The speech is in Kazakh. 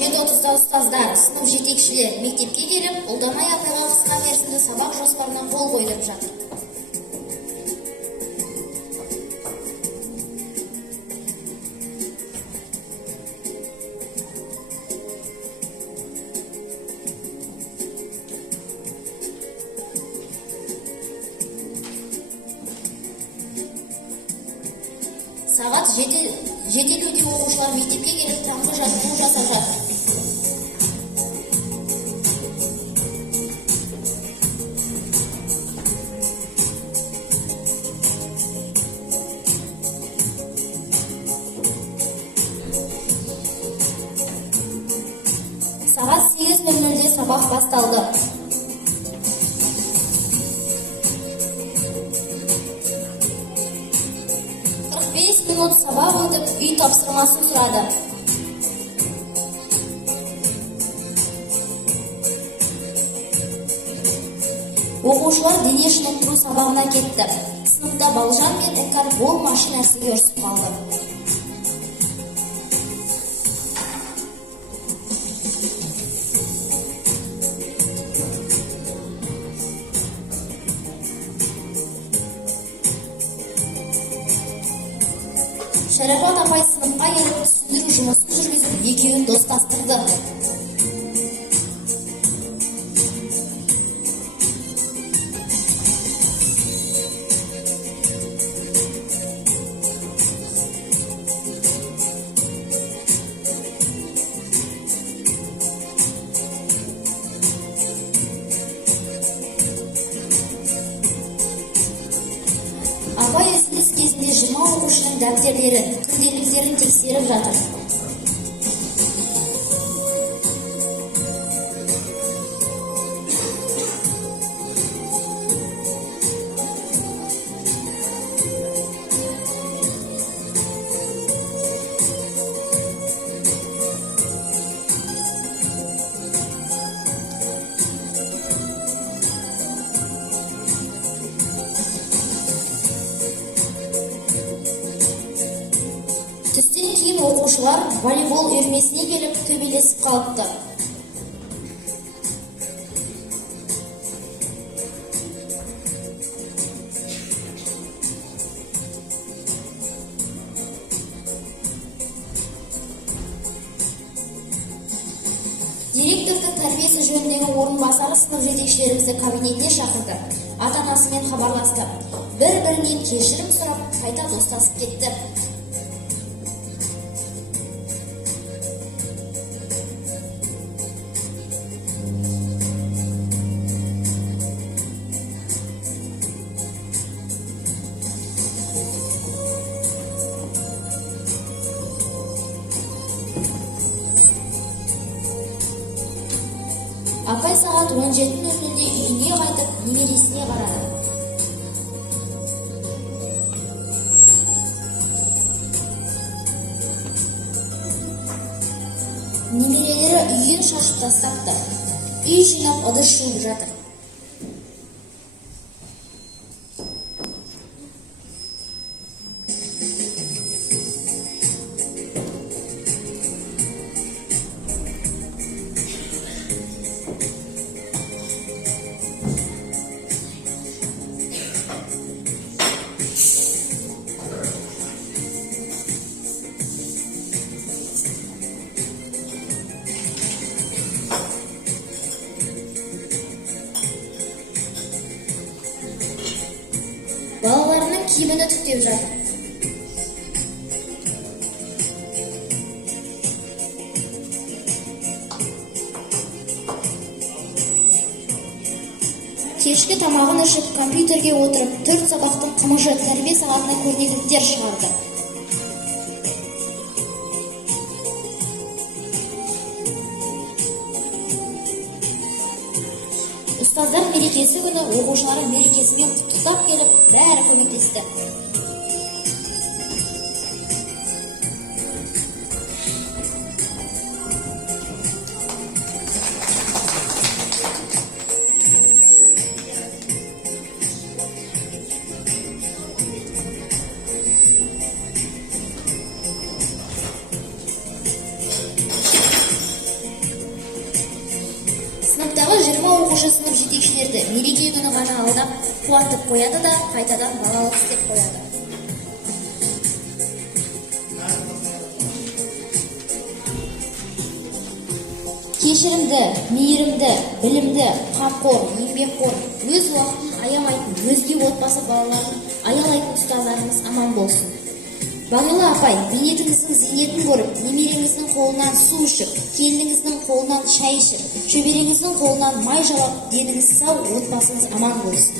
7:30-да ұстаздар, сынып жетекшілер мектепке келіп, ұлдамай апайға қысқа мерзімді сабақ жоспарына қол қойылып жатыр. Сағат 7:50-де оқушылар мектепке келіп, таңғы жаттығу жасап жатыр. Сағат 8:00-де сабақ басталды. Минут сабақ өтіп, үй тапсырмасын сұрады. Оқушылар дене шынықтыру сабағына кетті. Сыныпта Балжан мен Экар бол машинасыға ұрсып қалды. Шарапат апай сыныпқа келіп, түсіндіру жұмысын жүргізіп, екеуін достастырды. Апай үзіліс кезінде 20 оқушының дәптерлерін, күнделіктерін тексеріп жатыр. Түстен кейін оқушылар волейбол үйірмесіне келіп, төбелесіп қалыпты. Директордың тәрбиесі жөніндегі орынбасары сынып жетекшілерімізді кабинетіне шақырды. Ата-анасымен хабарласты. Бір-бірінен кешірім сұрап, қайта достасып кетті. Апай сағат 17:00-де үйіне қайтып, немересіне қарады. Немерелері үйін шашып тастапты. Үй жинап, ыдыс жуып жатыр. Балаларының киімін үтіктеп жатыр. Кешкі тамағын ішіп, компьютерге отырып, 4 сабақтың қымыжы тәрбие сағатына көрнекіліктер шығарды. Ұстаздар мерекесі күні оқушылары мерекесімен құттықтап келіп, бәрі көмектесті. бірінші сынып жетекшілерді мереке күні ғана алдап қуантып қояды да қайтадан балалық істеп қояды. Кешірімді, мейірімді, білімді, қамқор, еңбекқор, өз уақытын аямайтын, өзге отбасы балаларын аялайтын ұстаздарымыз аман болсын. Бағила апай, бейнетіңіздің зейнетін көріп, немереңіздің қолынан су ішіп, келініңіздің қолынан шай ішіп, шөбереңіздің қолынан май жалап, деніңіз сау, отбасыңыз аман болсын.